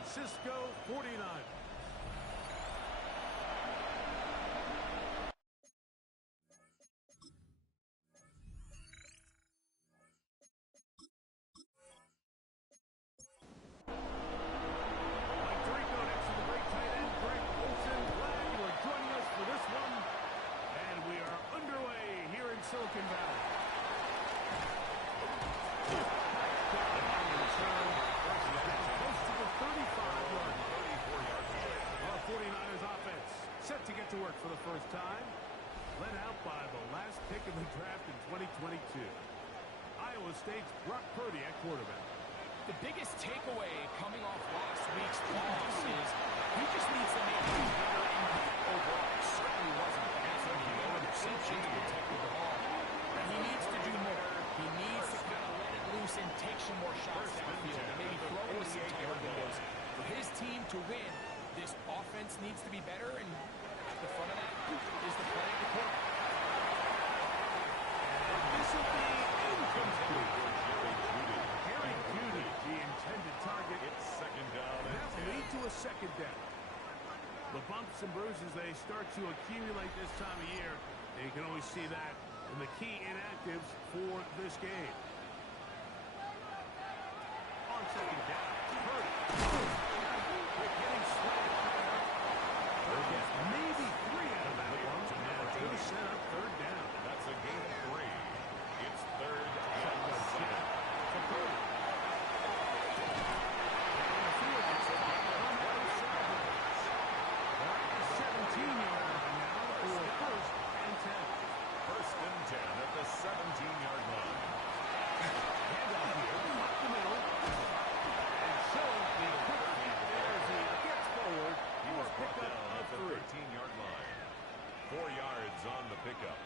Francisco 49ers. Silicon Valley. Close to the 35-yard line. 49ers offense set to get to work for the first time. Led out by the last pick in the draft in 2022. Iowa State's Brock Purdy at quarterback. The biggest takeaway coming off last week's loss is he just needs to make a bigger impact overall. It certainly wasn't passing the no interceptions protected the ball. He needs to do more. He needs to kind of let it loose and take some more shots downfield and maybe throw into some tighter windows. For his team to win, this offense needs to be better, and at the front of that is the play of the quarterback. And this will be incomplete. Jerry Jeudy, the intended target. It's second down. That will lead to a second down. The bumps and bruises, they start to accumulate this time of year. And you can always see that in the key inactives for this game. On second down, Purdy. They're getting slammed. They'll get maybe 3 out of that one. And it's going to set up third down. That's a gain of 3. It's third and 7. To Purdy. Down the field, it's a They're at the 17-yard line now for first and 10. First and 10 at the 17-yard line. Handoff here, up the middle. And showing the quick feet there as he gets forward. He was brought down at the 3. 13-yard line. 4 yards on the pickup.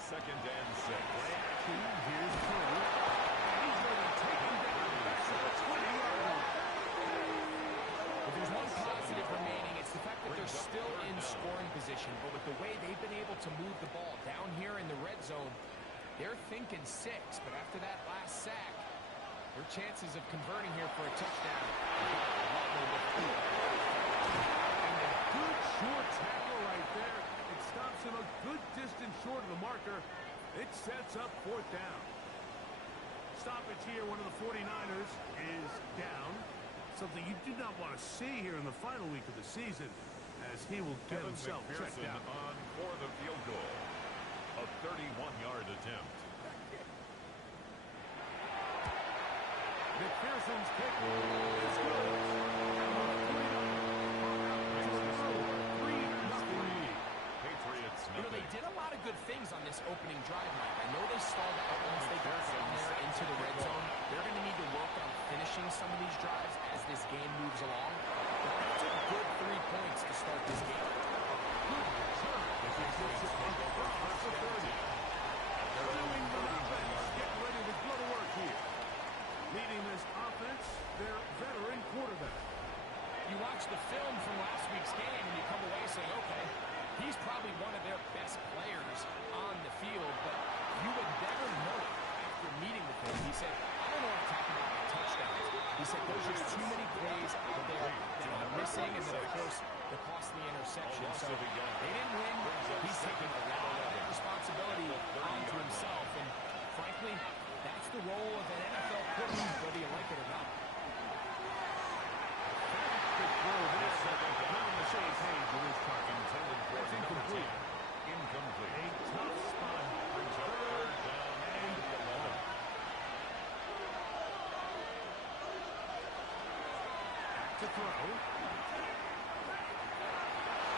Second and 6. Here's Purdy. And he's going to take him down to the 20-yard line. If there's one positive remaining, it's the fact that they're still in scoring position. But with the way they've been able to move the ball down here in the red zone, they're thinking 6. But after that last sack, their chances of converting here for a touchdown are a lot more difficult. And a good short tackle right there. It stops him a good distance short of the marker. It sets up fourth down. Stoppage here, one of the 49ers is down. Something you do not want to see here in the final week of the season, as he will get himself checked out. On for the field goal. A 31-yard attempt. McPherson's kick is good. Patriots You know, they did a lot of good things on this opening drive, Mike. I know they stalled out once they got down there into the red zone. They're going to need to work on finishing some of these drives as this game moves along. But that's a good 3 points to start this game. Good return as he takes it across the 30. Following the offense, getting ready to go to work here. Leading this offense, their veteran quarterback. You watch the film from last week's game and you come away saying, okay, he's probably one of their best players on the field, but you would never know it after meeting with him. He said, I don't know what to talk about my touchdowns. He said, there's just too many plays that are missing, and then, of course, the costly interception. So they didn't win. He's taking a lot of that responsibility onto himself, and frankly, that's the role of an NFL quarterback, whether you like it or not. Not on the same page with his target. That's incomplete. Incomplete. A tough spot. Brings up third down and 11. Back to throw.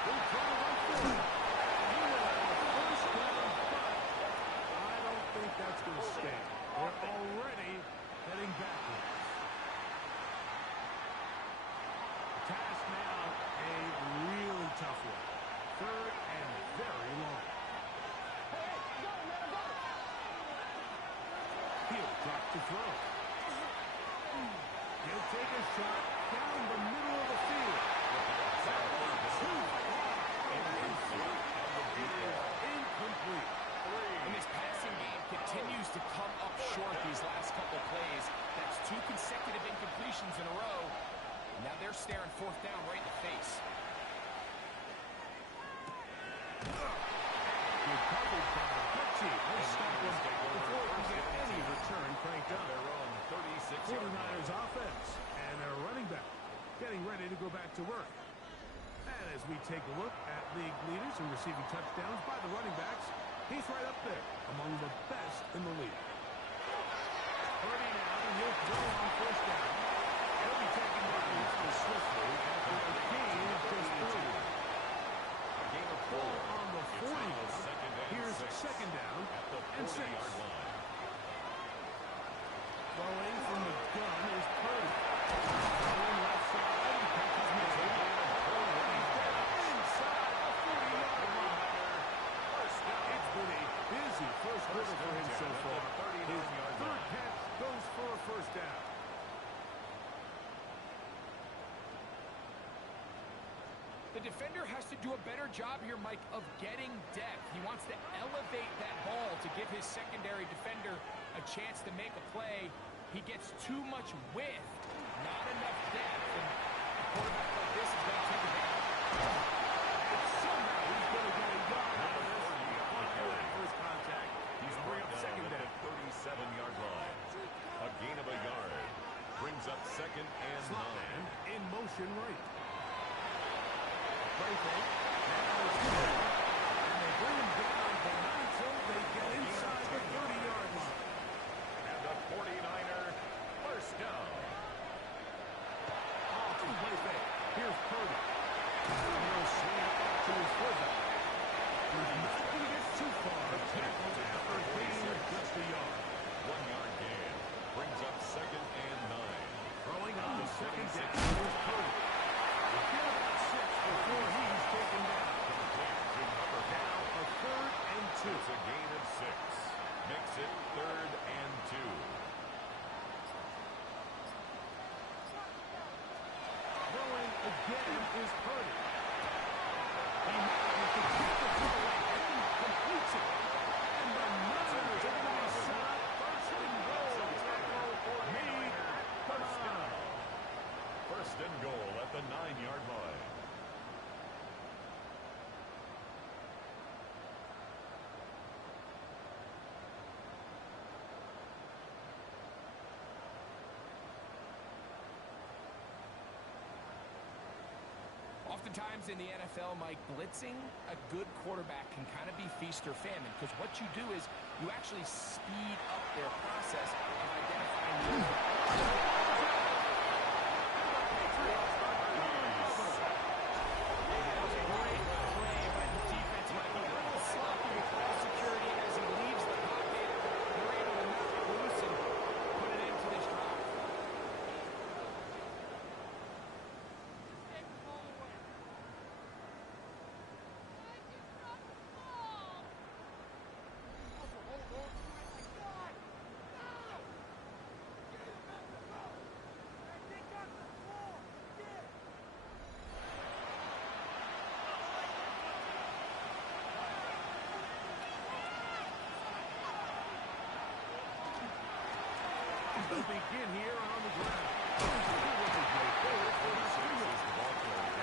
He'll try to run forward. He will have a first down, but I don't think that's going to stay. They're already heading backwards. Task now a really tough one. Third and very long. He'll drop to throw. He'll take a shot down the middle of the field. Incomplete. And this passing game continues to come up short these last couple plays. That's 2 consecutive incompletions in a row. Now they're staring fourth down right in the face. Good coverage by Fletcher. They'll stop him before he can get any return cranked up. Their own 36-yard 49ers offense and their running back getting ready to go back to work. And as we take a look at league leaders in receiving touchdowns by the running backs, he's right up there among the best in the league. Purdy now, and he'll throw on first down. He'll be taken down swiftly after a gain of just 3. A gain of 4 On the 40. Here's second down at the and 6. 40-yard line. Throwing from the gun is Purdy. Throwing left side, and catches made. He's got inside the 40-yard line. It's been a busy first quarter for him so far. His third catch goes for a first down. The defender has to do a better job here, Mike, of getting depth. He wants to elevate that ball to give his secondary defender a chance to make a play. He gets too much width, not enough depth, and a quarterback like this is going to take advantage. And somehow he's going to get a yard out of this. After that first contact, he's bring up second down. 37-yard line. A gain of a yard. Brings up second and Slot 9. man in motion right. Play fake. Now it's good. And they bring him down, but not until they get inside the 30-yard line. And the 49er first down. Off the play fake. Here's Purdy. And he'll swing it back to his fullback. He's not going to get too far. Tackles after a gain of just a yard. 1-yard gain. Brings up second and 9. Throwing on the second down. Here's Purdy. He'll get about 6 before he's taken down. Now a 3rd and 2. It's a gain of 6. Makes it 3rd and 2. Throwing again is Purdy. He manages to keep the throw and completes it. And the Niners are going to be set up first and goal. Tackle made at the 9. First and goal at the 9-yard line. Oftentimes in the NFL, Mike, blitzing a good quarterback can kind of be feast or famine, because what you do is you actually speed up their process of identifying the They'll begin here on the ground.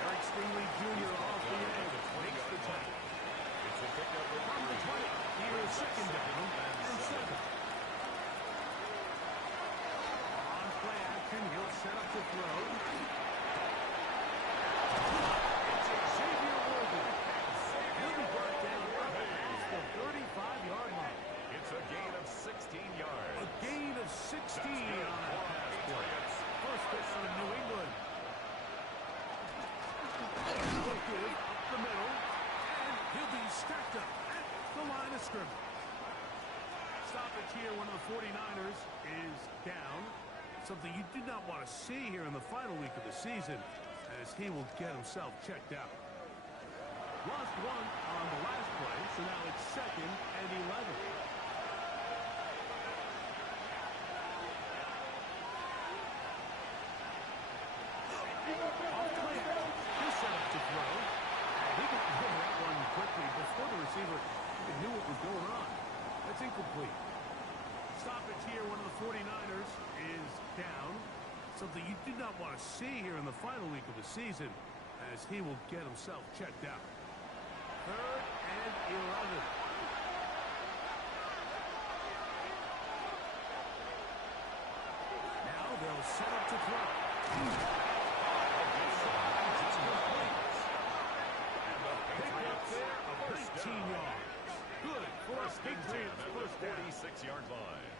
Eric Stingley Jr. off the edge. Makes the tackle. It's a pickup From the 20. Here's second down and 7. On play action, he'll set up to throw. It's Xavier Worthy. He'll be brought down past the 35-yard line. It's a gain of 16 yards. A gain of 16 on that pass play. First pitch from New England. Good up the middle, and he'll be stacked up at the line of scrimmage. Stoppage here, one of the 49ers is down. Something you did not want to see here in the final week of the season, as he will get himself checked out. Lost 1 on the last play, so now it's 2nd and 11. Before the receiver even knew what was going on. That's incomplete. Stoppage here. One of the 49ers is down. Something you do not want to see here in the final week of the season, as he will get himself checked out. 3rd and 11. Now they'll set up to throw. Pick up there of 19 yards. Good for a Patriots first down. 46-yard line.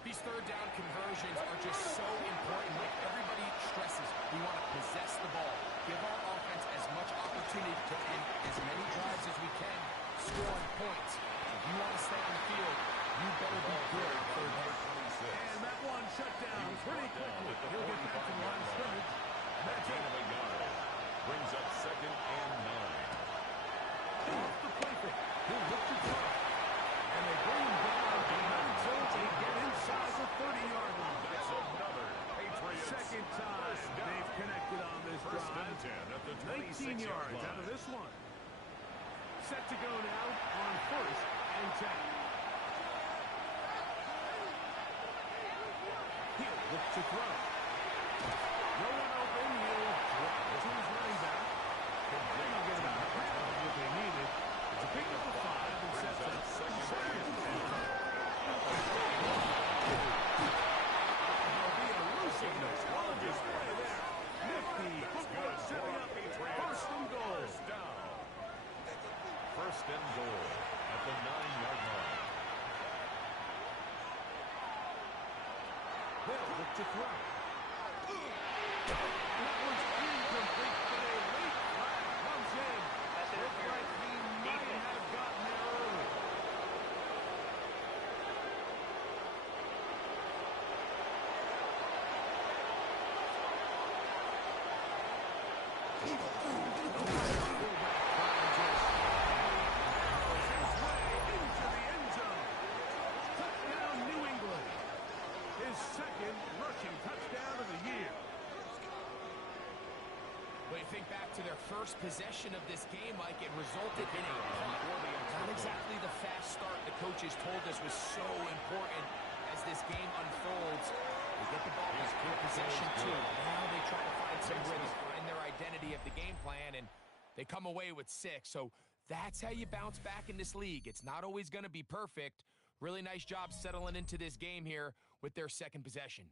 These third down conversions are just so important. Like everybody stresses, we want to possess the ball, give our offense as much opportunity to end as many drives as we can, scoring points. If you want to stay on the field, you better be good at third down. And that one shut down pretty quickly. He'll get back to the line of scrimmage. That's Gain of a yard. Brings up 2nd and 9. He looks to play fake. He'll look to throw. And they bring him down until they get inside the 30-yard line. That's another Patriots. Second time they've connected on this First drive. and 10 at the 19 yards line. out of this one. Set to go now on 1st and 10. He'll look to throw. No one open. He'll drop it to his running back. And he'll get about half of what they needed. It's a pickup of 5 and sets up 2nd and 10. There'll be a looseness on display there. Nifty footwork setting up 1st and goal. First down. 1st and goal at the 9-yard line. They'll look to throw. That one's incomplete, but a late flag comes in. Looks like he might have gotten there early. Touchdown, New England. His 2nd rushing touchdown of the year. When you think back to their first possession of this game, Mike, it resulted in a punt. Not exactly the fast start the coaches told us was so important as this game unfolds. They get the ball with good possession, too. Now they try to find some rhythm, find their identity of the game plan, and they come away with 6. So that's how you bounce back in this league. It's not always going to be perfect. Really nice job settling into this game here with their 2nd possession.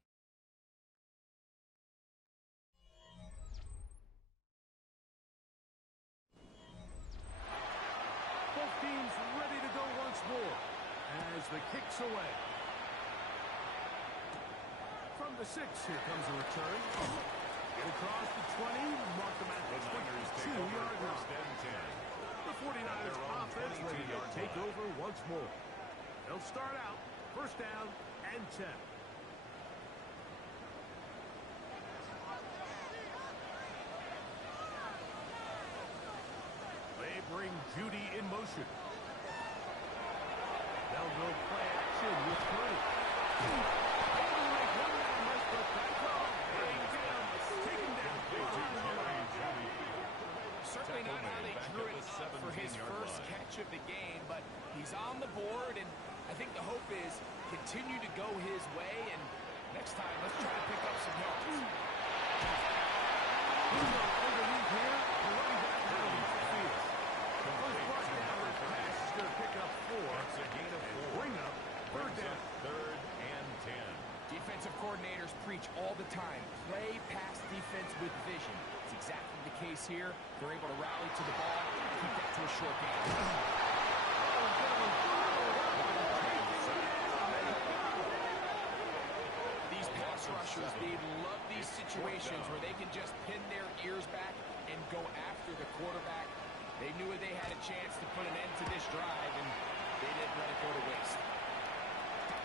Both teams ready to go once more as the kick's away. From the 6, here comes a return. Across the 20, mark them at the 22-yard line. The 49ers offense ready to take over once more. They'll start out 1st down and 10. They bring Judy in motion. They'll go play action with 3. Certainly not how they drew it up for his first catch of the game, but he's on the board, and I think the hope is continue to go his way, and next time, let's try to pick up some yards. Underneath here, the running back down the field. The first brought down with pass is going to pick up 4. That's a gain of 4. Bring up 3rd down. 3rd and 10. Defensive coordinators preach all the time, play pass defense with vision. It's exactly the case here. They're able to rally to the ball, keep that to a short game. These pass rushers, they love these situations where they can just pin their ears back and go after the quarterback. They knew they had a chance to put an end to this drive, and they didn't let it go to waste.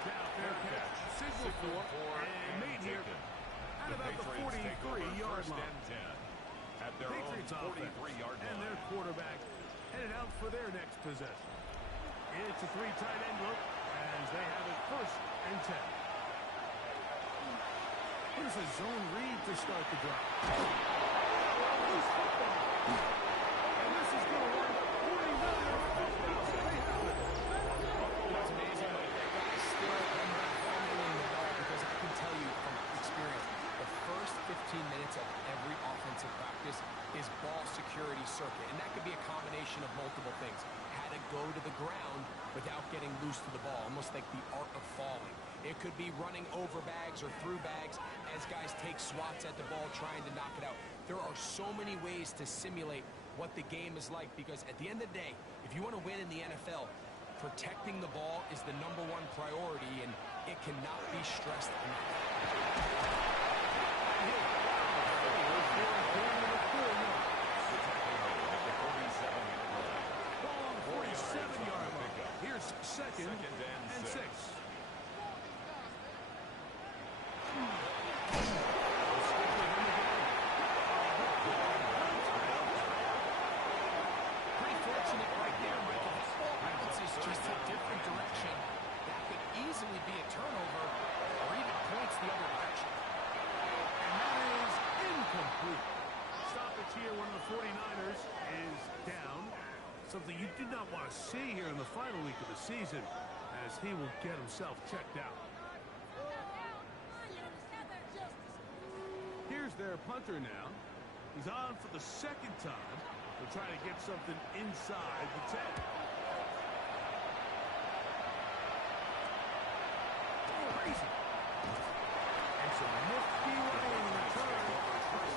Now, fair catch. Signal for and made here out about the 43-yard line. At their Patriots own offense 43-yard line. and their quarterback headed out for their next possession. It's a 3 tight end look as they have it 1st and 10. Here's a zone read to start the drive. Loose football. And this is going to wind up 49 so they have it. It's amazing, like that guy still fumbling the ball, but circuit, and that could be a combination of multiple things. Had to go to the ground without getting loose to the ball, almost like the art of falling. It could be running over bags or through bags as guys take swats at the ball trying to knock it out. There are so many ways to simulate what the game is like, because at the end of the day, if you want to win in the NFL, protecting the ball is the #1 priority, and it cannot be stressed enough. Ball on the 47-yard line. Here's second and 6. Pretty fortunate right there, Michael. This ball bounces just a different direction. That could easily be a turnover or even points the other direction. And that is incomplete. Stoppage here, one of the 49ers is down. Something you do not want to see here in the final week of the season, as he will get himself checked out. Here's their punter now. He's on for the second time. They'll try to get something inside the 10. Crazy. And some nifty running in return.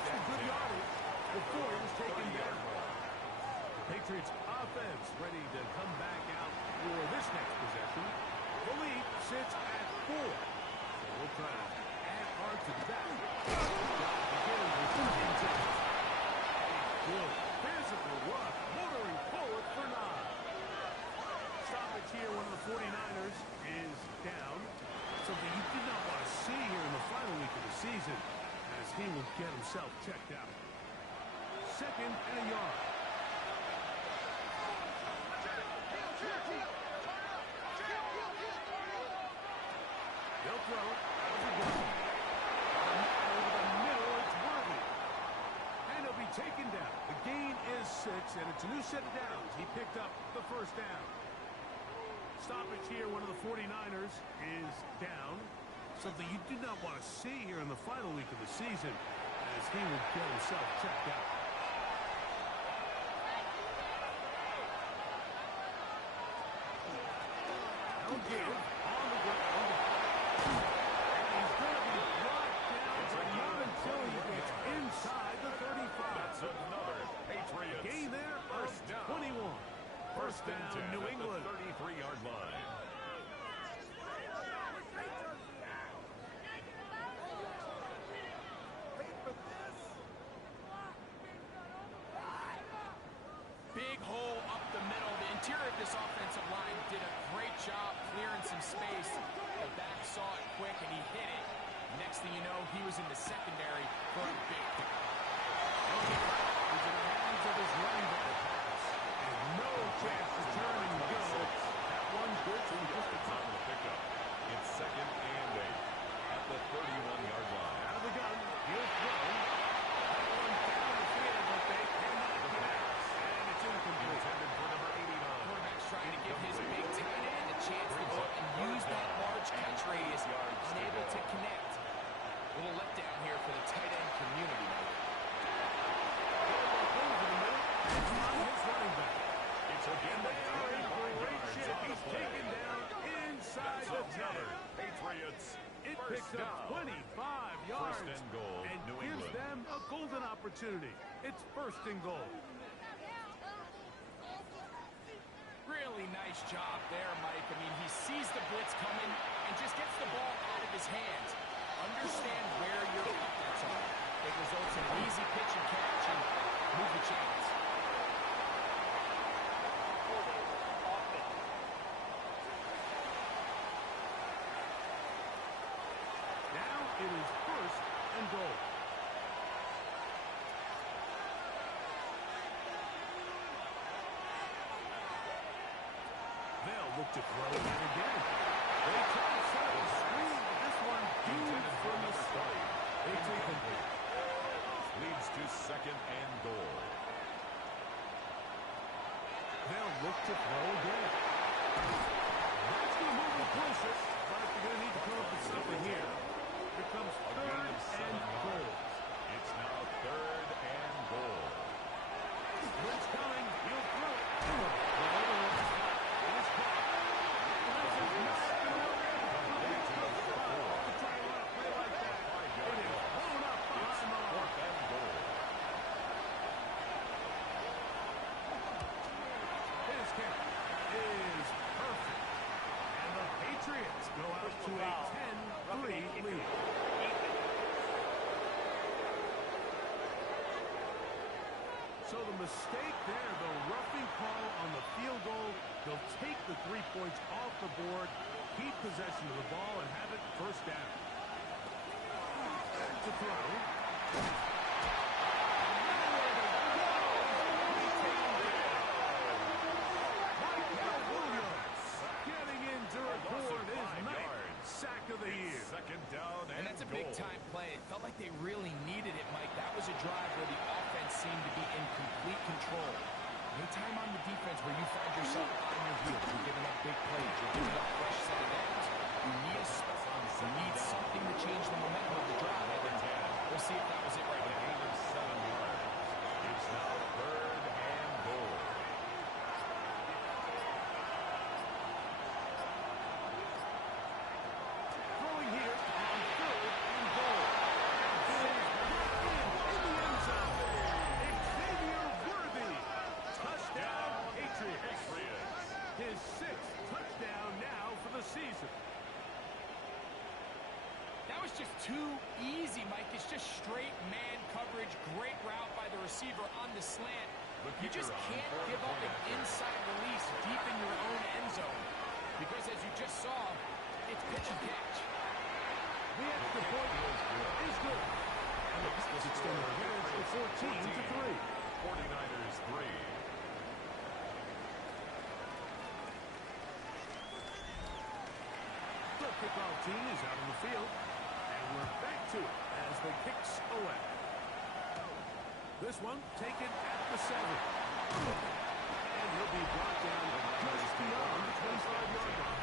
Some good yardage before he was taken down. The Patriots offense ready to come back out for this next possession. The lead sits at 4. So we'll try to add hard to that. Begins with 2 inches. Good physical rush, motoring forward for 9. Stoppage here, one of the 49ers is down. Something you did not want to see here in the final week of the season, as he will get himself checked out. Second and a yard. They'll throw it out of the gun. Over the middle, it's Worthy. And he'll be taken down. The gain is 6, and it's a new set of downs. He picked up the first down. Stoppage here, one of the 49ers is down. Something you do not want to see here in the final week of the season, as he will get himself checked out. Now give on the ground. And he's going to be brought down, but not until he gets inside the 35. That's another Patriots Gain there of first down. 21. First down, New England. 33-yard line. Big hole up the middle. The interior of this offensive line did a great job clearing some space. The back saw it quick, and he hit it. Next thing you know, he was in the secondary for a big pick. He's in the hands of his running back. And no chance to turn and go. That one good from just the top. On the pickup. It's second and 8 at the 31-yard line. Out of the gun, he'll throw. That one down the field, but they cannot connect. And it's incomplete. Intended for number 89. Quarterback's trying to give his big tight end a chance to go up and use that large catch radius. Unable to connect. A little letdown here for the tight end community. It's not his running back. It's again the 35 yards on the He's play. taken down inside the 10. Patriots It first picks up down. 25 yards First and goal, and New gives England. them a golden opportunity. It's first and goal. Really nice job there, Mike. I mean, he sees the blitz coming and just gets the ball out of his hands. Understand where your efforts are. It results in an easy pitch and catch and move the chains. Now it is first and goal. They'll look to throw it in again. They try to set up a screen, but this one doomed from the start. It's incomplete. Leads to second and goal. They'll look to throw again. That's going to move them closer, but they're going to need to come up with something here. Here comes A gain third of 7 and goal. yards. It's now third and goal. Blitz lead. So the mistake there, the roughing call on the field goal. They'll take the 3 points off the board, keep possession of the ball, and have it first down. To throw. Sack of the year. Second down And that's a big-time play. It felt like they really needed it, Mike. That was a drive where the offense seemed to be in complete control. Anytime on the defense where you find yourself on your heels, you're giving up big plays, you're giving up fresh set of downs, you need a spot. You need something to change the momentum of the drive. We'll see if that was it right now. Gain of 7 yards. It's now third and goal. Throwing here on third and goal. In the end zone. Xavier Worthy. Touchdown, Patriots. His 6th touchdown now for the season. That was just too easy, Mike. It's just straight man coverage. Great route by the receiver on the slant. You just can't give up an inside release deep in your own end zone. Because as you just saw, it's pitch and catch. The extra point is good. And the Packers extend their advantage to 14-3. 49ers 3. The kickoff team is out on the field. And we're back to it as the kicks away. This one taken at the 7. And he'll be brought down just beyond the 25-yard line.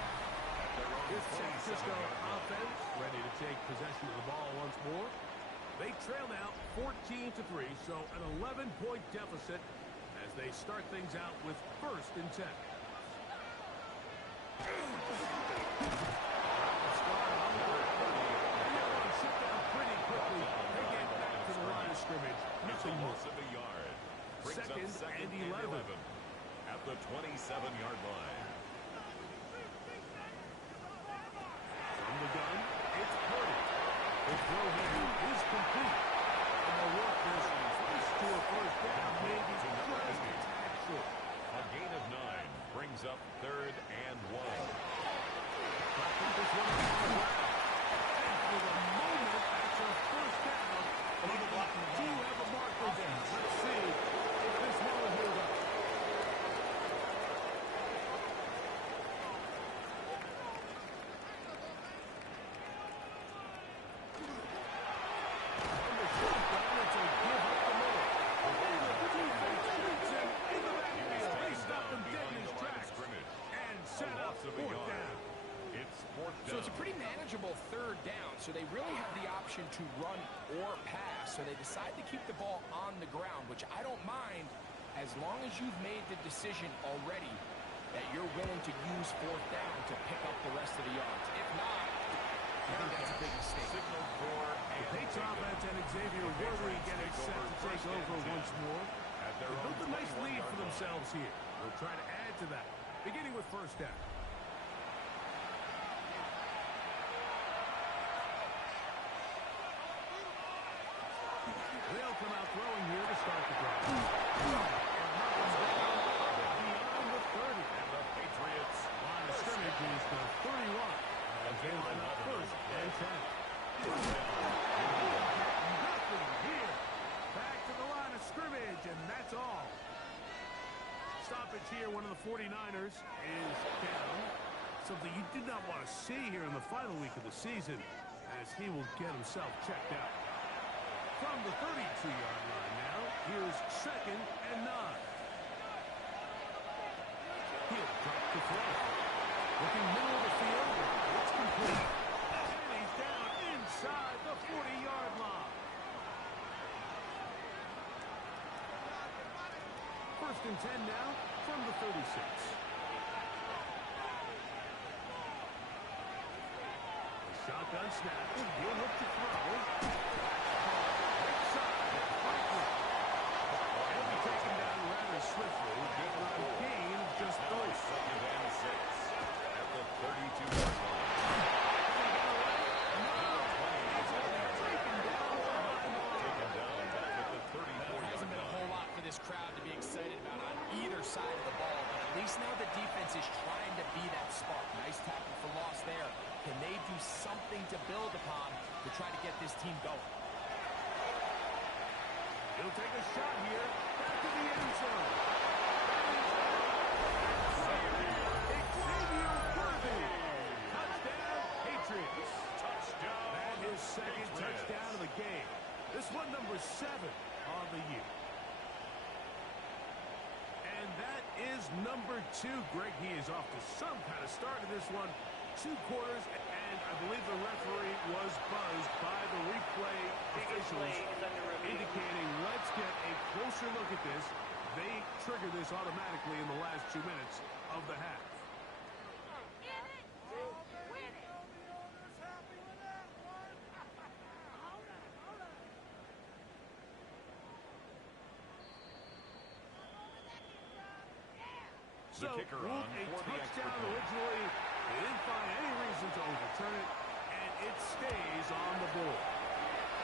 This San Francisco offense ready to take possession of the ball once more. They trail now 14-3, so an 11-point deficit as they start things out with 1st and 10. Scrimmage, nothing more. Loss of a yard. Brings up second and 11 at the 27-yard line. From the gun, it's Purdy. The throw here is complete. And the work is close to a first down, maybe just a tad short. A gain of 9 brings up 3rd and 1. I think this one is on the ground. And for the moment, that's a first down. Do you have a marker there? Let's see if this one will hold up. And the shotgun, it's a give up the middle. And the defense shoots him in the backfield. They stop him dead in his tracks. And set up 4th down. It's 4th down. So it's a pretty manageable 3rd down, so they really have the option to run or pass, so they decide to keep the ball on the ground, which I don't mind as long as you've made the decision already that you're willing to use 4th down to pick up the rest of the yards. If not, I think that's a big mistake. Signal for The Patriots offense and Xavier Worthy getting set to take over once more. They built a nice lead for themselves here. They'll try to add to that, beginning with 1st down. They'll come out throwing here to start the drive. Beyond the 30. And the Patriots Line of scrimmage is the 31. As they line up 1st and 10. Nothing here. Back to the line of scrimmage, and that's all. Stoppage here, one of the 49ers is down. Something you did not want to see here in the final week of the season, as he will get himself checked out. From the 32-yard line now, here's 2nd and 9. He'll drop the throw. Looking middle of the field, it's complete. And he's down inside the 40-yard line. 1st and 10 now from the 36. The shotgun snap. He'll look to throw. Swiftly, gain of just 3. 2nd and 6 at the 32-yard line. least now the defense is trying to be that spark. Nice tackle for loss there. Can they do something to build upon to try to get this team going? He'll take a shot here. Back to the end zone. Xavier Worthy. Touchdown, Patriots. Touchdown. And his second touchdown of the game. This one number 7 on the year. And that is number 2. Greg, he is off to some kind of start in this one. 2 quarters, and I believe the referee was buzzed by the replay officials, indicating let's get a closer look at this. They trigger this automatically in the last 2 minutes of the half. The kicker on a for the extra touchdown point. originally. They didn't find any reason to overturn it, and it stays on the board.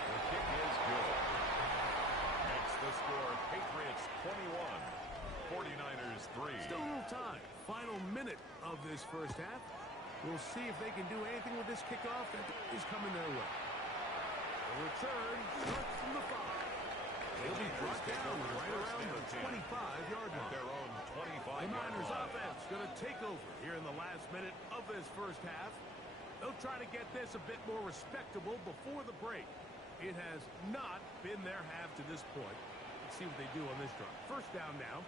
The kick is good. Makes the score Patriots 21, 49ers 3. Still a little time. Final minute of this first half. We'll see if they can do anything with this kickoff that is coming their way. The return starts from the 5. They'll be brought down right around the 25-yard line. Their own 25-yard The Niners line. offense going to take over here in the last minute of this first half. They'll try to get this a bit more respectable before the break. It has not been their half to this point. Let's see what they do on this drive. First down now.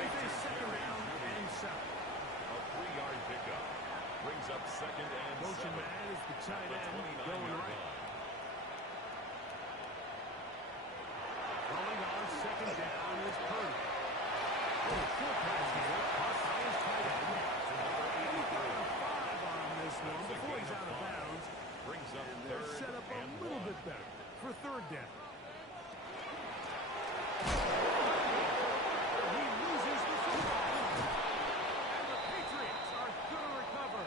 They face second down and 7. A 3-yard pickup. Brings up second and Motion 7. man is the tight end 29-yard going right. line. Rolling on second down is Purdy. Short pass here. Caught by his tight end. And he's got a 5 on this one before he's out of bounds. Brings up And they're third set up a and little 1. bit better for third down. He loses the football. And the Patriots are going to recover.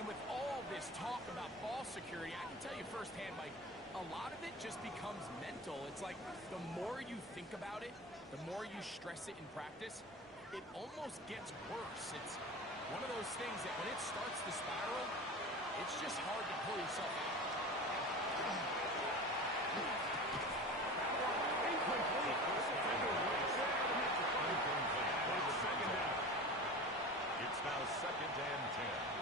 And with all this talk about ball security, I can tell you firsthand, Mike, a lot of it just becomes mental. It's like the more you think about it, the more you stress it in practice, it almost gets worse. It's one of those things that when it starts to spiral, it's just hard to pull yourself out. It's now second and 10.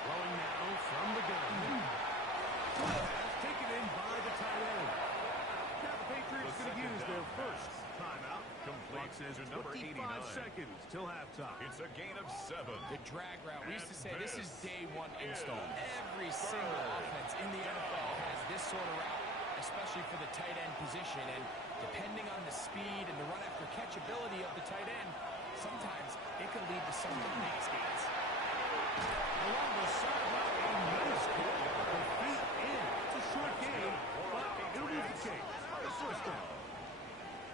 Rolling now from the gun. Taken in by the tight end. Now the Patriots going to use their first timeout. Clock says to number 25 89. seconds till halftime. It's a gain of 7. The drag route, we used to say this is this day 1 install. is Every single offense in the NFL has this sort of route, especially for the tight end position. And depending on the speed and the run after catch ability of the tight end, sometimes it can lead to some of the biggest gains. Along the sideline, a nice kick. The feet in. It's a short game, but it'll be the case. The first down.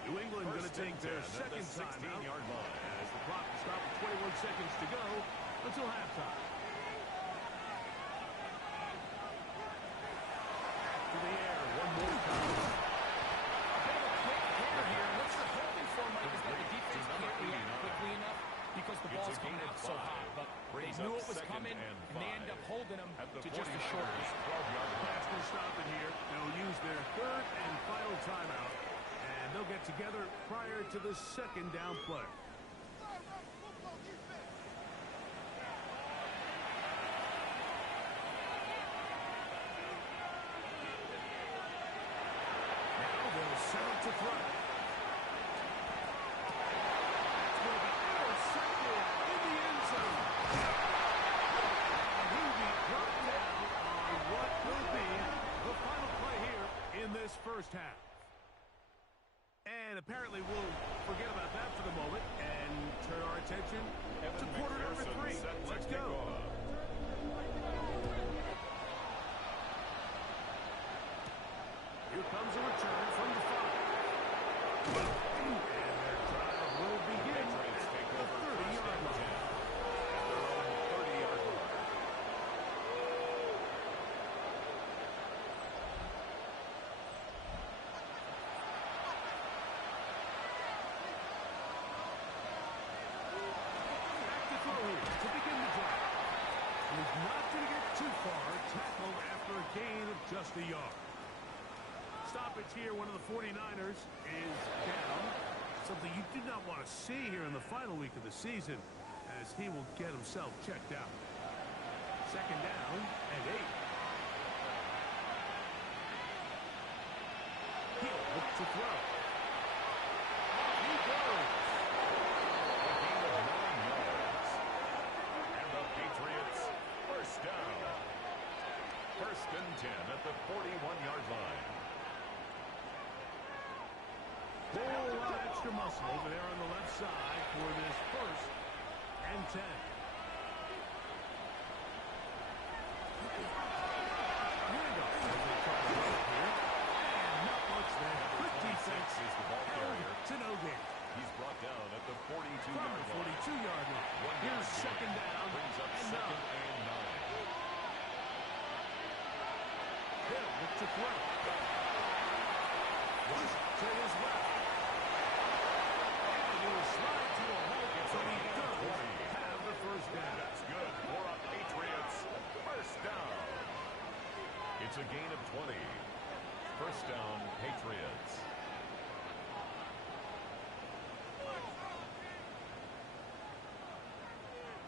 New England going to take their second timeout as the clock will stop with 21 seconds to go until halftime. Back to the air one more time. A bit of a quick hitter here. What you're hoping for, Mike, is that the defense can't react quickly enough because the ball's coming out so high. But they knew it was coming, and they end up holding them to just a short gain. That's going to stop it here. They'll use their third and final timeout, and they'll get together prior to the second down play. Now they'll set up to throw. It's going to be intercepted in the end zone. And he'll be dropped down on what will be the final play here in this first half. And apparently we'll forget about that for the moment and turn our attention to quarter number 3. Let's go. Here comes a return from the 5. And their drive will begin at the 30-yard line. the yard. Stoppage here. One of the 49ers is down. Something you do not want to see here in the final week of the season, as he will get himself checked out. Second down and 8. He'll look to throw. He goes. A gain of 9 yards. And the Patriots first down. First and 10 at the 41-yard line. Whole lot of extra muscle over there on the left side for this first and 10. Is the ball carrier to no gain. He's brought down at the 42-yard line. 42-yard line. Here's second down. Brings up and second 9. and 9. Hill look to throw. Rush to his left. And he will slide to a halt, so he does have the first down. That's good for our Patriots. First down. It's a gain of 20. First down, Patriots.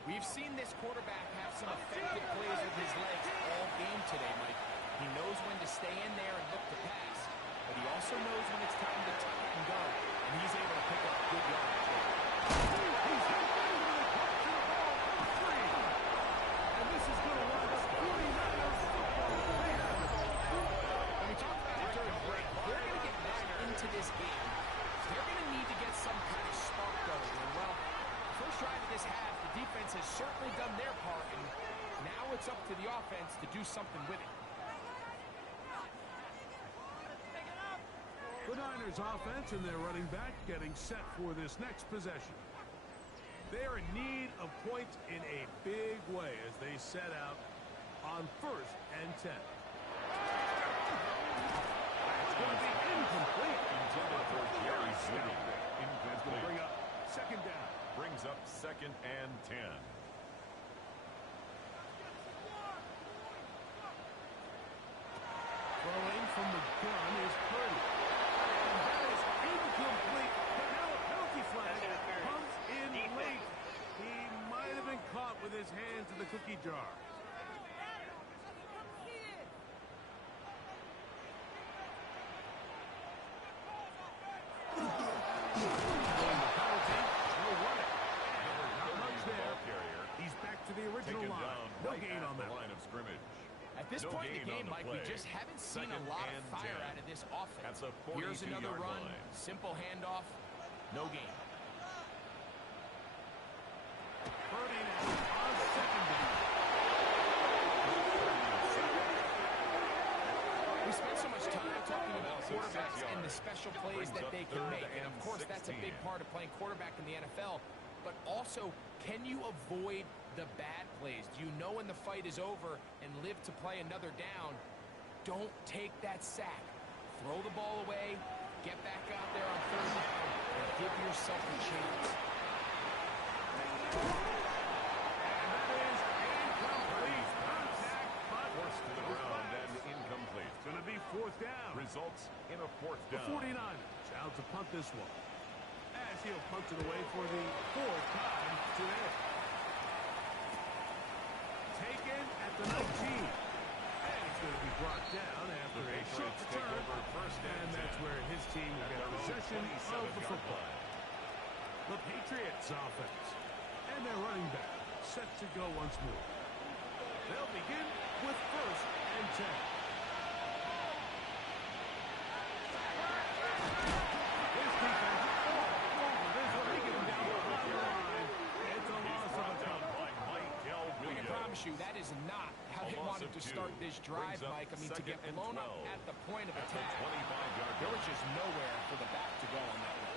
We've seen this quarterback have some effective plays with his legs all game today, Mike. He knows when to stay in there and look to pass, but he also knows when it's time to tuck it and go, and he's able to pick up good yards. He's hit right into the clutch to the ball for 3. And this is going to wind up 49ers football. When we talked about it during the break, they're going to get back into this game. They're going to need to get some kind of spark going. And, well, first drive of this half, the defense has certainly done their part, and now it's up to the offense to do something with it. The Niners offense and their running back getting set for this next possession. They're in need of points in a big way as they set out on first and 10. It's going to be incomplete. Intended for Jerry Jeudy. It's going to bring up second down. Brings up second and 10. Throwing from the gun is Purdy. And that is incomplete. But now a penalty flag comes in late. He might have been caught with his hands in the cookie jar. The original line. No gain on that line of scrimmage. At this point in the game, Mike, we just haven't seen a lot of fire out of this offense. Here's another run, simple handoff, no gain. Purdy now on second down. We spent so much time talking about quarterbacks and the special plays that they can make. And, of course, that's a big part of playing quarterback in the NFL. But also, can you avoid the bad plays? Do you know when the fight is over and live to play another down? Don't take that sack. Throw the ball away, get back out there on third down, and give yourself a chance. And that is incomplete. Contact, but Forced to the ground and incomplete. It's going to be fourth down. Results in a fourth The down. 49ers out to punt this one. As he'll punt it away for the fourth time today. Taken at the 19. And he's going to be brought down after a short return. And that's where his team will get possession of the football. The Patriots offense. And their running back set to go once more. They'll begin with first and 10. His defense over this one. They get him down the line. It's a loss of a couple. I can promise you that is not how they wanted to start this drive, Mike. I mean, to get blown up at the point of attack, there was just nowhere for the back to go on that one.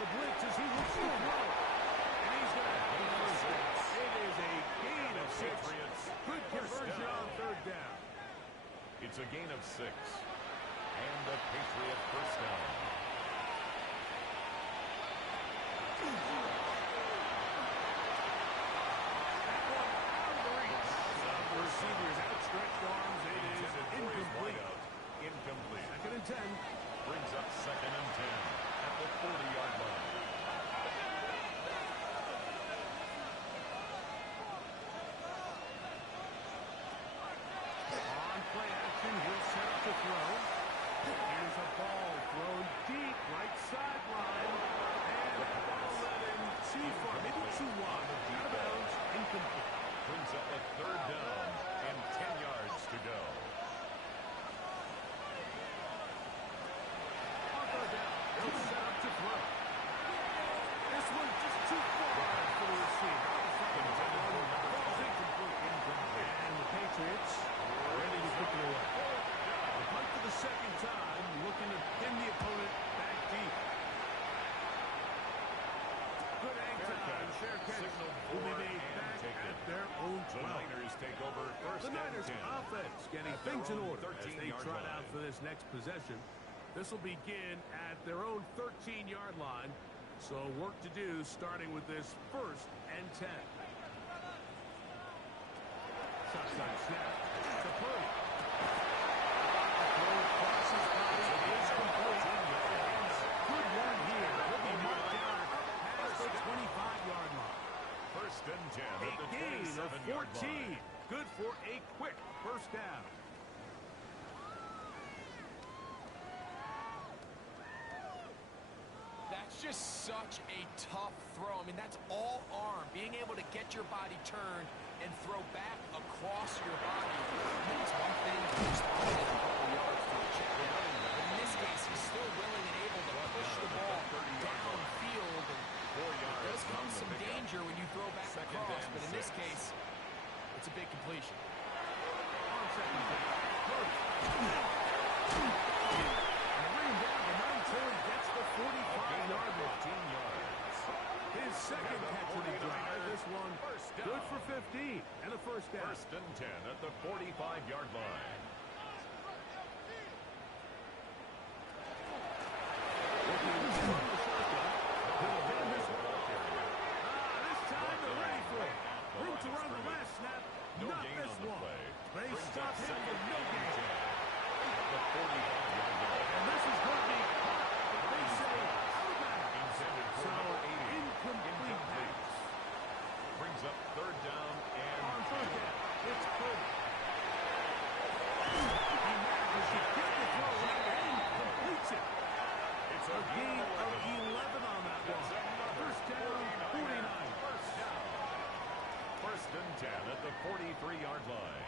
the blitz as he looks to throw. And he's going to have the first down. It is a gain of 6. Good conversion on third down. It's a gain of 6. And the Patriot first down. Receiver's outstretched arms. It is incomplete. Incomplete. 2nd and 10. Brings up 2nd and 10 at the 40-yard line. On play action, he'll set up to throw. Here's a ball thrown deep, right sideline. And the ball let in too far, maybe too wide. Out of bounds, incomplete. Brings up a 3rd down and 10 yards to go. On 3rd down, he'll set up to throw. This one just too far for the receiver. Ball's incomplete. And the Patriots ready to kick it away. The punt for the 2nd time, looking to pin the opponent back deep. Good hang time. Fair catch will be made back at their own 12. The Niners take over first The Niners and 10. offense getting At their things in own order as they 13-yard trot line. out for this next possession. This will begin at their own 13-yard line. So work to do starting with this 1st and 10. Shotgun snap to Purdy. Throw across his body is complete. Good run here. He'll be marked down past the 25-yard line. First and 10 A at the gain of 27-yard 14. line. Good for a quick first down. That's just such a tough throw. I mean, that's all arm. Being able to get your body turned and throw back across your body. That's one thing to respond a couple yards to the check down. But in this case, he's still willing and able to push the ball downfield. And 4 yards. there does come on the some pickup. danger when you throw back Second across. and But in this 6. case, it's a big completion. On 2nd down, Purdy. And bring him down to 9-10, gets the 45-yard line. 15 yards. His 2nd catch of the drive. This one First down. good for 15 and a first down. First and 10 at the 45-yard line. Looking to run the shotgun. He'll hand this one off. This time they're ready for it. Room to run the last snap. No Not gain this on the one. play. They Brings stop up him second with no and gain. 10 at the 45-yard line. And this is going to be caught, but they say out of bounds. Intended for So number 80. incomplete pass. Brings up 3rd down and On 3rd 2. down, it's Purdy. He manages to get the throw and completes it. It's A gain of 11 on that one. First down, 49. First down. First and 10 at the 43-yard line.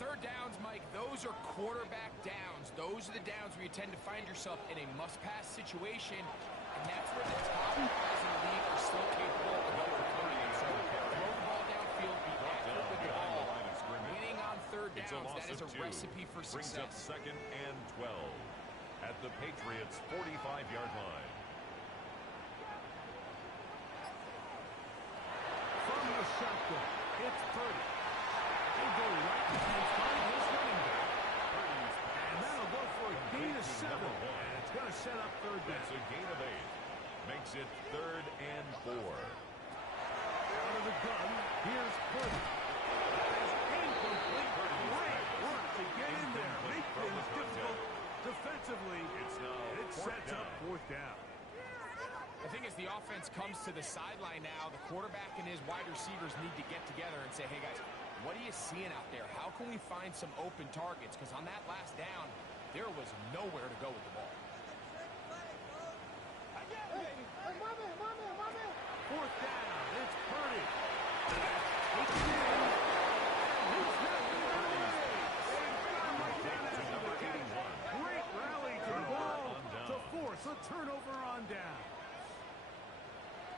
3rd downs, Mike, those are quarterback downs. Those are the downs where you tend to find yourself in a must-pass situation, and that's where the top guys in the league are still capable of overcoming it. So throw the ball downfield, be accurate with the Behind ball. the line of scrimmage. Winning on 3rd It's a downs, loss that is of a 2. recipe for Brings up success. 2nd and 12 at the Patriots' 45-yard line. From the shotgun, it's Purdy. He'll go right and find his running back. And that'll go for a gain of 7. And it's going to set up 3rd down. That's a gain of 8. Makes it 3rd and 4. Out of the gun, here's Purdy. It's incomplete. Great work to get in there. Make things difficult defensively. And it sets up 4th down. I think as the offense comes to the sideline now, the quarterback and his wide receivers need to get together and say, hey, guys, what are you seeing out there? How can we find some open targets? Because on that last down, there was nowhere to go with the ball. 4th down, it's Purdy. Taken in. And he's not going to right down after the catch. Great rally to the ball to force a turnover on down.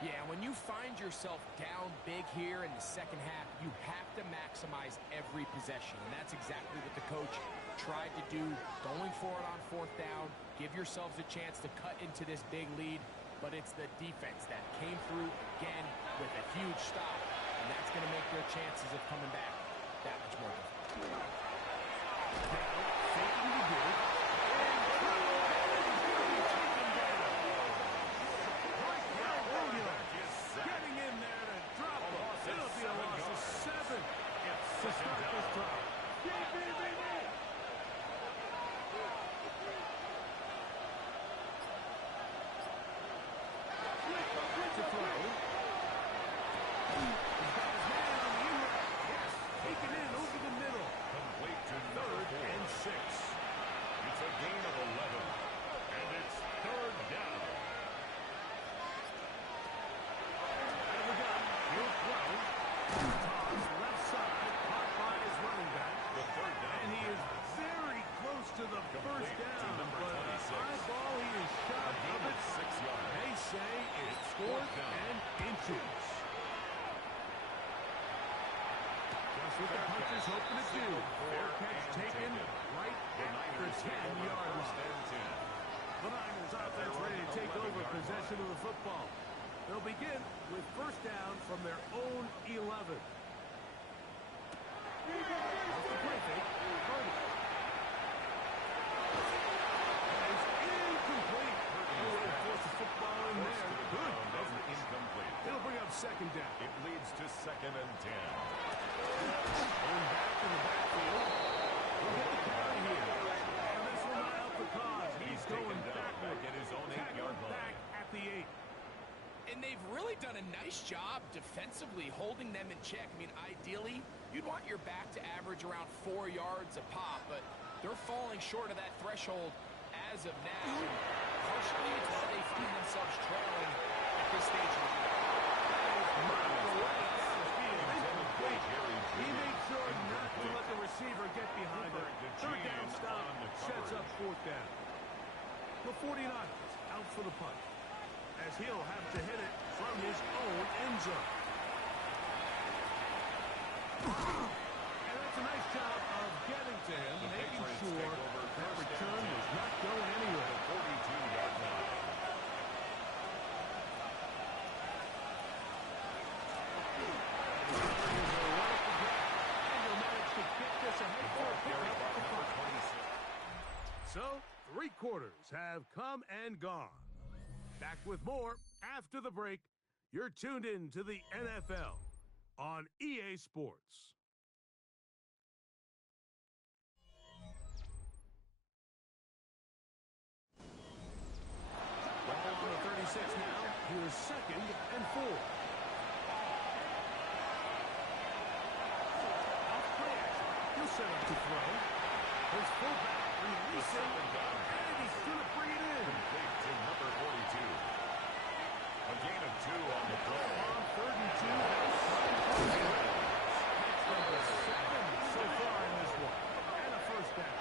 Yeah, when you find yourself down big here in the second half, you have to maximize every possession. And that's exactly what the coach tried to do going for it on 4th down, give yourselves a chance to cut into this big lead, but it's the defense that came through again with a huge stop, and that's going to make their chances of coming back that much more difficult. Faking the do. Getting in there to drop him. It'll be a loss of 7 to start this drive. To throw. He's got his man on the in-route. Yes, taken in over the middle. Complete to 3rd and 6. It's a gain of 11, and it's 3rd down. Out of the gun, he'll throw. Toss left side, caught by his running back. The 3rd down. And he is very close to the first Complete to down. number But 26. high ball, he is A shot gain of of it. 6 yards. They say it's 4th and inches. Just what the puncher's hoping to do. Fair catch taken right at the 10-yard line. The Niners offense ready to take over possession of the football. They'll begin with 1st down from their own 11. Off the play fake. Purdy. That is incomplete. Oh, force the football in there. Good coverage. Incomplete. It'll bring up 2nd down. It leads to 2nd and 10. Going back in the backfield. We'll get the carry here. And this will not help the cause. He's going backward. Back at his own 8-yard line. Back at the 8. And they've really done a nice job defensively holding them in check. I mean, ideally, you'd want your back to average around 4 yards a pop, but they're falling short of that threshold as of now. Partially, it's why they find themselves trailing at this stage of the game. He made sure not to let the receiver get behind him. 3rd down stop sets up 4th down. The 49ers out for the punt, as he'll have to hit it from his own end zone. And that's a nice job of getting to him, making sure that return was not going anywhere. 42-yard line. So, 3 quarters have come and gone. Back with more after the break. You're tuned in to the NFL on EA Sports. Ball on the 36 now. Here's 2nd and 4. Off play action. He'll set up to throw. His fullback releasing, and he's going to bring it in. Complete to number 42. A gain of 2 on the play. On 3rd and 2, that's number 7 so far in this one. And a 1st down.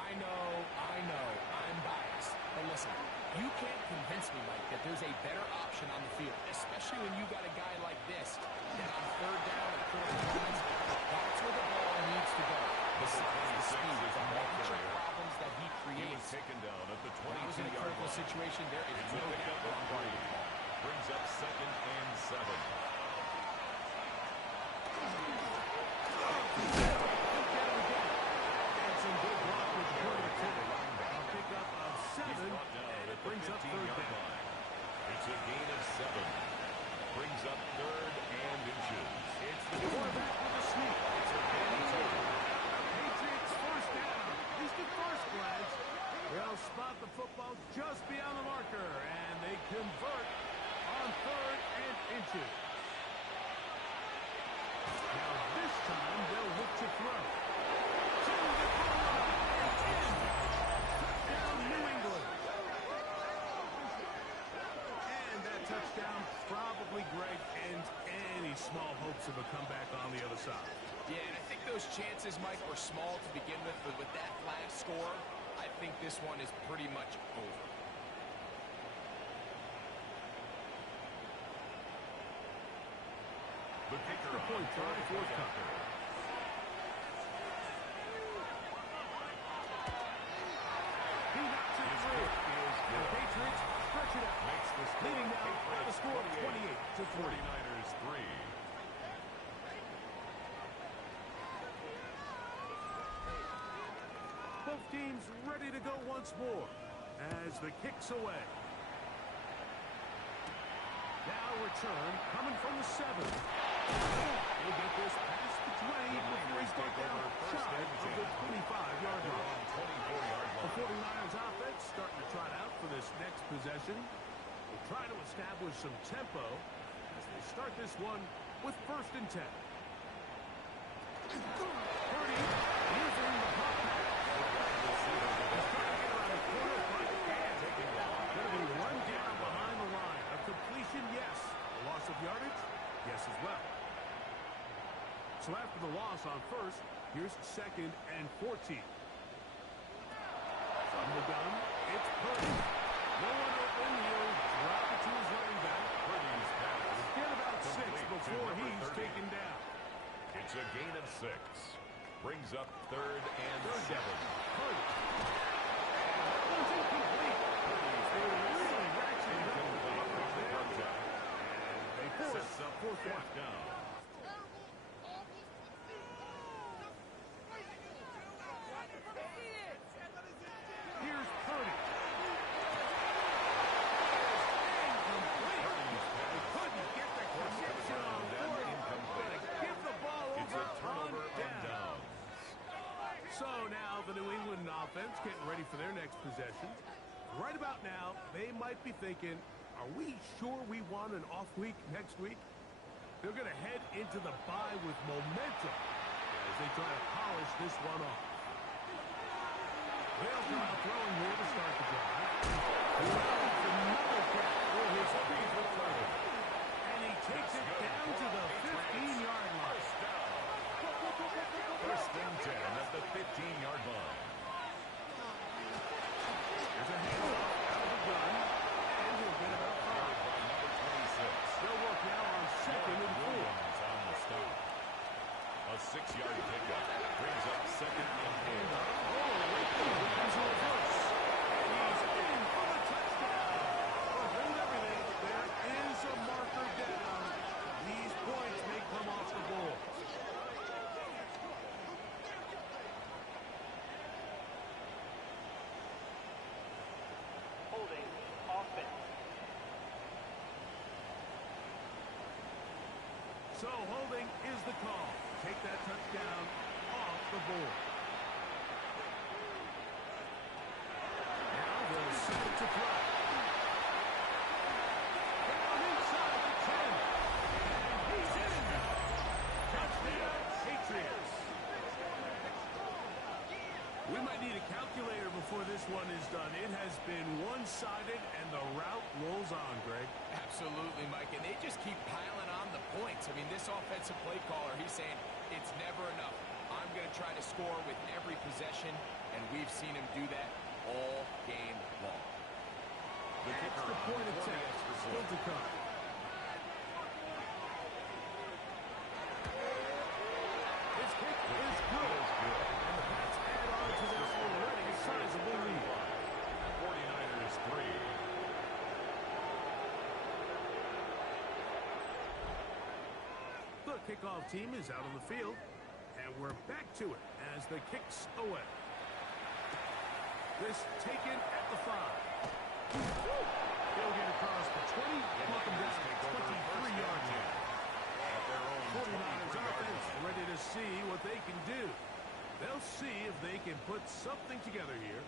I know, I'm biased. But listen, you can't convince me, Mike, that there's a better option on the field, especially when you got a guy like this that on 3rd down at critical moments, that's where the ball needs to go. Besides the speed, the matchup problems that he creates. Taken down at the When I was in a 22-yard critical line. situation, there is It's no a pickup doubt of 3. Brings up 2nd and 7. And some good block with Burlington. A pickup of 7, and it brings up 3rd down. It's a gain of 7. Brings up 3rd and inches. It's the quarterback with the sneak. It's a gain of 2. Patriots 1st down. At least at first glance, they'll spot the football just beyond the marker, and they convert on 3rd and inches. Now this time they'll look to throw. To the goal line. It's in. Touchdown, New England. And that touchdown probably, Greg, ends any small hopes of a comeback on the other side. Yeah, and I think those chances, Mike, were small to begin with, but with that last score, I think this one is pretty much over. The kicker Extra point try, fourth after. He knocks it through. The Patriots stretch it out. Makes the score. Leading now by the score of 28-3. 49ers 3. Both teams ready to go once more as the kick's away. Now return coming from the 7. He'll get this past the 20 before he's brought down shy of the 25-yard line. The 49ers offense starting to trot out for this next possession. They'll try to establish some tempo as they start this one with 1st and 10. Purdy using the pop pass. He's trying to get around the corner, but going to be run down behind the line. A completion, yes. A loss of yardage, yes as well. So after the loss on 1st, here's 2nd and 14. From the gun, it's Purdy. No one open. He'll drop it to his running back. Purdy's pass. Get about 6 before he's 30. taken down. It's a gain of 6. Brings up 3rd and 7. Purdy. That one's incomplete. They really ratcheted up the offense there. And they force Sets up 4th down. down. Here's Purdy. Couldn't get the connection on fourth. Give the ball It's a over turnover on on down. downs. So now the New England offense getting ready for their next possession. Right about now, they might be thinking, are we sure we want an off week next week? They're going to head into the bye with momentum as they try to polish this one off. They'll come out throwing here to start the drive. It's another catch for his favorite target. And he takes it down to the 15-yard line. 1st and 10 at the 15-yard line. There's a handoff out of the gun, and he'll get about 5. By number 26. They'll work now on 2nd and 4. Williams on the stop. A 6-yard pickup brings up 2nd and 4. Williams will reverse. And he's in for the touchdown. But hold everything. There is a marker down. These points may come off the board. Holding offense. So holding is the call. Take that touchdown off the board. Now they'll set it to throw. Down inside the 10. And he's in. Touchdown, Patriots. We might need a calculator before this one is done. It has been one-sided, and the route rolls on, Greg. Absolutely, Mike, and they just keep piling on the points. I mean, this offensive play caller, he's saying it's never enough. I'm going to try to score with every possession, and we've seen him do that all game long. The kicker Extra point on the attempt extra still point. to come. His kick is good. And the Pats add on to their already sizable lead. 49ers 3. The kickoff team is out on the field, and we're back to it as the kick's away. This taken at the 5. He'll get across the 20, knock him down to 23-yard line. 49ers offense ready to see what they can do. They'll see if they can put something together here,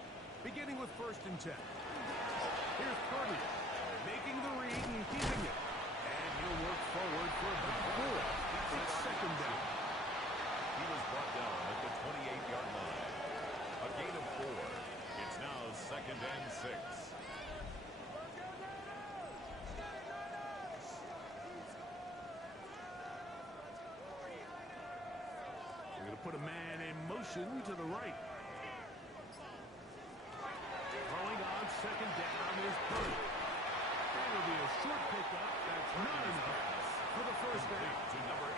beginning with 1st and 10. Here's Purdy, making the read and keeping it. And he'll work forward for about 4. It's 2nd down. He was brought down at the 28-yard line. A gain of 4. It's now 2nd and 6. We're going to put a man in motion to the right. Throwing on 2nd down is Purdy. That'll be a short pickup. That's not enough for the 1st down. To number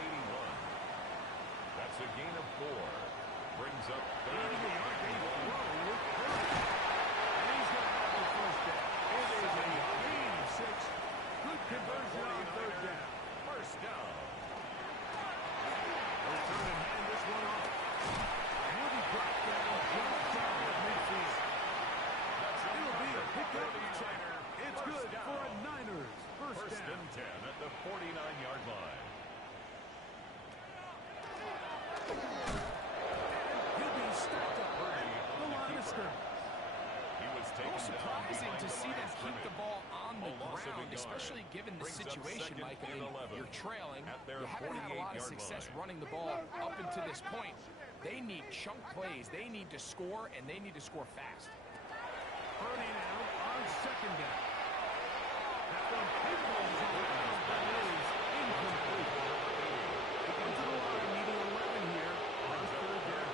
third down. First down. They'll turn and hand this one off. And he'll be brought down just south of midfield. It'll be a pickup. It's good for a Niners first First down. and 10 at the 49-yard line. He'll be stacked up the line of scrimmage. He was A taken little down surprising behind to the see line them of keep the scrimmage. ball on the A loss of a ground, yard. especially given the Brings up situation, second Mike. I and mean, 11 you're trailing. at their You haven't had a lot of 48-yard success line. running the ball up until this point. They need chunk plays. They need to score, and they need to score fast. Purdy now on second down. That one pinballs around, but it is incomplete. He comes to the line, needing 11 here on third down.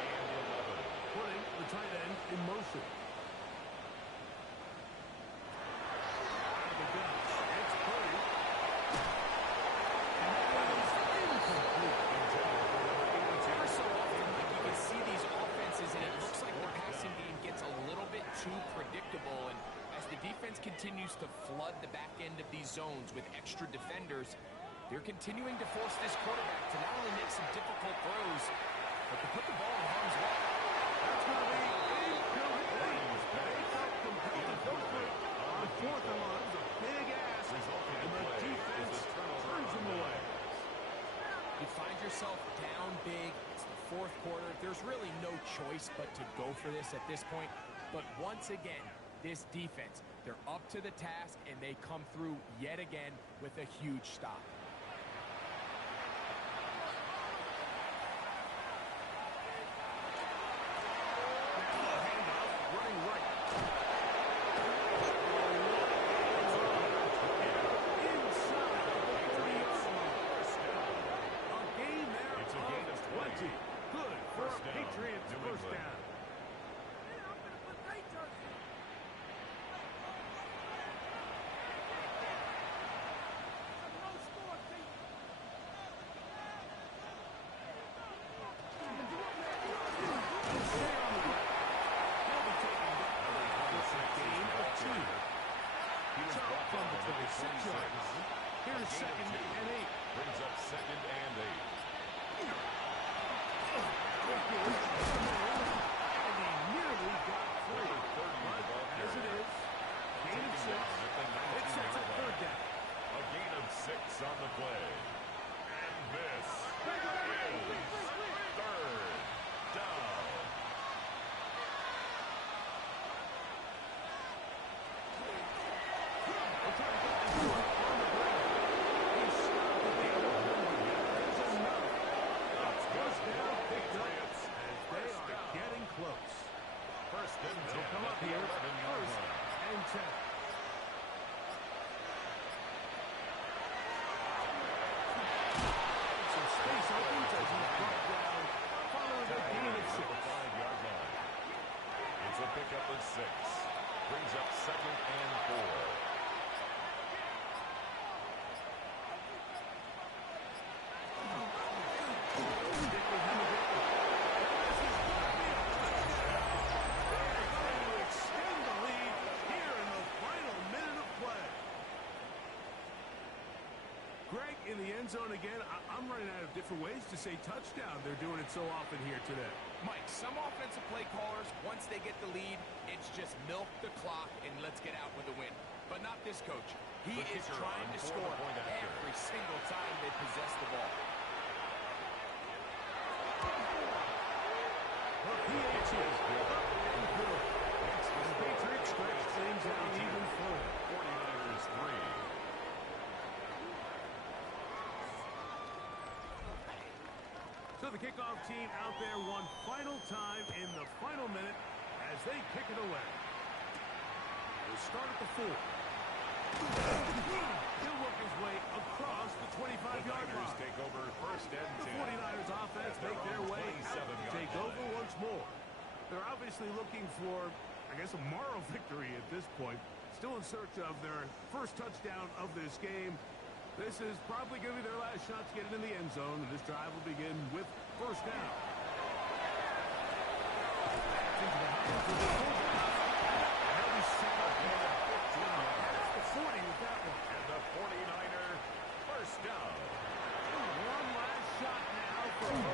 And 11. Putting the tight end in motion. Out of the gun. It's Purdy. And that is incomplete. Ever so often, like, you can see these offenses, and it looks like the passing game gets a little bit too predictable. And as the defense continues to flood the back end of these zones with extra defenders, they're continuing to force this quarterback to not only make some difficult throws, but to put the ball in harm's way. That's going to be incomplete. They felt compelled to go for it. On fourth and one, a big ask, and the defense turns them away. You find yourself down big. It's the fourth quarter. There's really no choice but to go for this at this point. But once again, this defense, they're up to the task, and they come through yet again with a huge stop. Handoff, running right. Inside the 30-yard line. A gain there It's a gain of 20. 20. Good for First a down, Patriots New first England. down. Here's second and 8. Brings up second and 8. And he nearly got free. But as it is, gain of 6. It sets up third down. A gain of 6 on the play. And this is third down. First and 10 Come at up the here, 11-yard first line. and 10. Some space opens as he's brought down, following a gain of 6. 5-yard line. It's a pickup of 6. Brings up second and 4. Extend the lead here in the final minute of play. Greg, in the end zone again. I'm running out of different ways to say touchdown. They're doing it so often here today. Mike, some offensive play callers, once they get the lead, it's just milk the clock and let's get out with a win. But not this coach. He The is kicker trying on to for score the point after. every single time they possess the ball. The PHs up and good. The Patriots stretch things out even further. 49ers 3. So the kickoff team out there one final time in the final minute as they kick it away. We'll start at the 4. He'll work his way across the 25-yard Niners line. take over first and The 10. 49ers offense make their way out to take over once more. They're obviously looking for, I guess, a moral victory at this point. Still in search of their first touchdown of this game. This is probably going to be their last shot to get it in the end zone, and this drive will begin with first down. Into the hands of the fullback. And he'll be set up here. Past the 40 with that one. And the 49er down. One last shot now for